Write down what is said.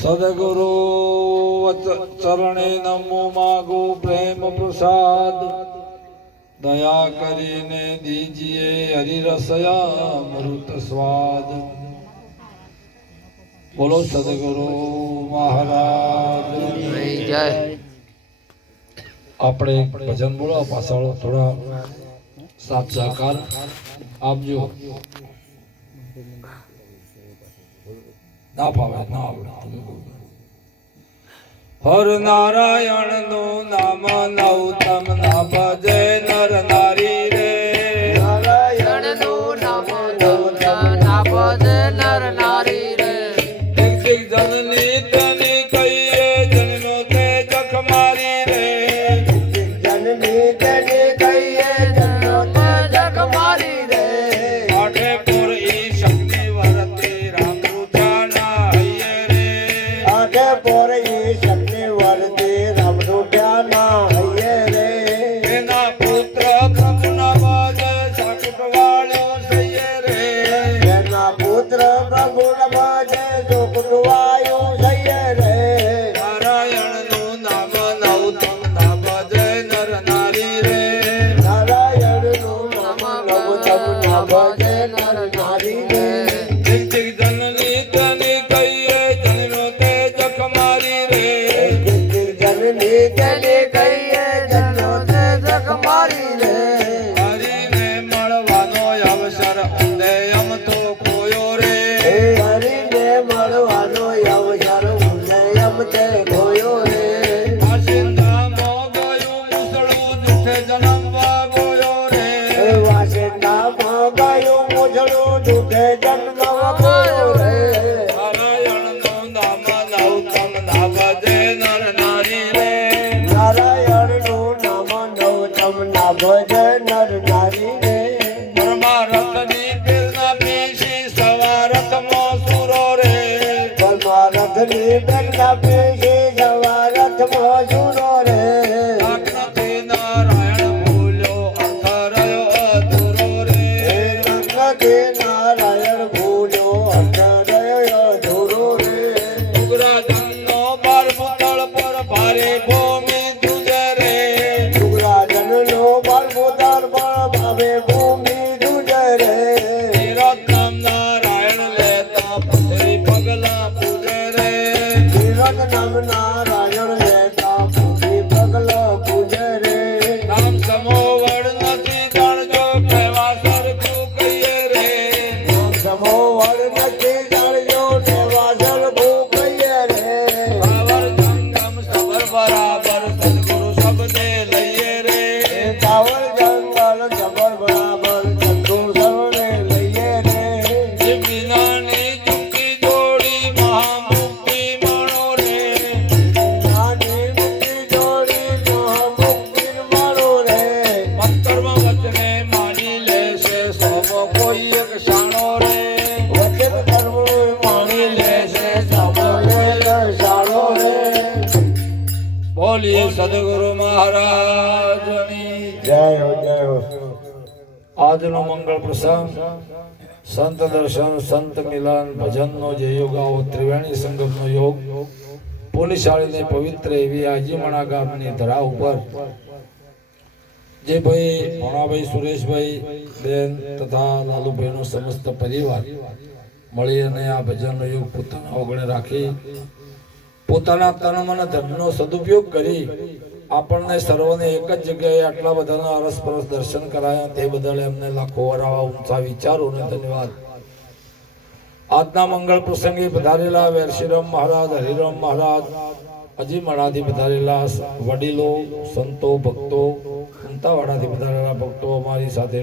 સદગુરુ ચરણે નમો માગો પ્રેમ પ્રસાદ દયા કરીને દીજીએ હરિરસયા અમૃત સ્વાદ બોલો સદગુરુ મહારાજ જય। આપણે ભજન બોલો પાછળ થોડા સાથ સહકાર આપજો। ના ફાવે ના આવડે। હર નારાયણ નું નામ નૌતમ ના ભજે નર નારી રે। નારાયણ નું નામ નૌતમ ના ભજે નર નારી રે। દિગ દિગ જનની તની કહીએ જન્મો તે જખ મારી રે। જનની તની કહીએ જન્મો તે જખ મારી રે। આઠે પુર ઈ શક્તિ વરતી રામ રૂજાના હૈયે રે। આઠે પુર ઈ શક્તિ વરતી રામ રૂજાના હૈયે રે। એના પુત્ર પ્રભુના બાજે સાકુટ વાળ્યો સૈયે રે। એના પુત્ર પ્રભુના બાજે સાકુટ વાળ્યો સૈયે રે। નારાયણ નું નામ નૌતમ ના ભજે નર નારી રે। નારાયણ નું નામ નૌતમ ના ભજે નર નારી રે। દિગ દિગ જનની તની કહીએ જન્મો તે જખ મારી રે। જનની તની કહીએ જન્મો તે જખ મારી રે। હરીને મળવાનો અવસર ઊંધે એમ તો ખોયો રે। હરીને મળવાનો અવસર ઊંધે એમ તે ખોયો રે। વાસિંદામાં ગયું મુસળું જૂઠે જન્મવા ગયો રે। વાસિંદામાં ગયું મુસળું જૂઠે જન્મવા ગયો રે। નારાયણનું નામ નૌતમ ના ભજે નર નારી રે। નારાયણનું નામ નૌતમ ના ભજે નર નારી રે। પરમારથની પીરના પીસી સવારથમાં સુરો રે। પરમારથની પીરના પીસી સવારથમાં સુરો રે। આકૃતિ નારાયણ ભૂલ્યો અર્થ રહ્યો અધૂરો રે। નંગતે નારાયણ ભૂલ્યો અર્થ રહ્યો અધૂરો રે। ઉગ્રાજનનો બાર પુતળ પર ભારે ભૂમિ ધુજે રે। ઉગ્રાજનનો બાળપુત્ર પર ભાવે ભૂમિ ધુજે રે। તીરથ નામ નારાયણ લેતા પથરી પગલા પૂજે રે। તીરથ નામ નારાયણ લેતા ભૂમિ પગલા પૂજે રે। નામ સમોવડ નથી જાણજો કહેવા સરખું કહીએ રે। સમોવર નથી જાણ્યો તેવા સરખું કહીએ રે। પાવર જંગમ સબર બરાબર સદગુરુ શબ્દે લઈએ રે। કાવર જંગલ જબર બરાબર સદ્ગુરુ સર્વને લઈએ રે। વિનાની ચૂકી જોડી મહામુક્તિ માણો રે। નાની મુક્તિ જોડી મહામુક્તિ મારો રે। મત્કર્મ વચને માની લેશે સૌ કોઈ એક શાણો રે। વચન કરવું માણી લેશે સાંભળે સારો રે। બોલીએ સદગુરુ મહારાજની જય હો જય હો। આજનો મંગળ પ્રસંગ સંત દર્શન સંત મિલન ભજનનો જે યોગ આવો ત્રિવેણી સંગમનો યોગ પુનિશાળીને પવિત્ર એવી આજીમણા ગામની ધરા ઉપર જે ભાઈ ભણાભાઈ સુરેશભાઈ બેન તથા લાલુભાઈનો સમસ્ત પરિવાર મળી અને આ ભજનનો યોગ પોતાના ઓગણે રાખી પોતાના તન મન ધનનો સદુપયોગ કરી આપણને સર્વને એક જ જગ્યાએ આટલા બધાના અરસપરસ દર્શન કરાયા તે બદલ એમને લાખો વરાવા ઊંચા વિચારો ને ધન્યવાદ। આજના મંગળ પ્રસંગે પધારેલા વેરશીરામ મહારાજ હરિરામ મહારાજ અજીમણાથી પધારેલા વડીલો સંતો ભક્તો ઉમતાવાડાથી પધારેલા ભક્તો અમારી સાથે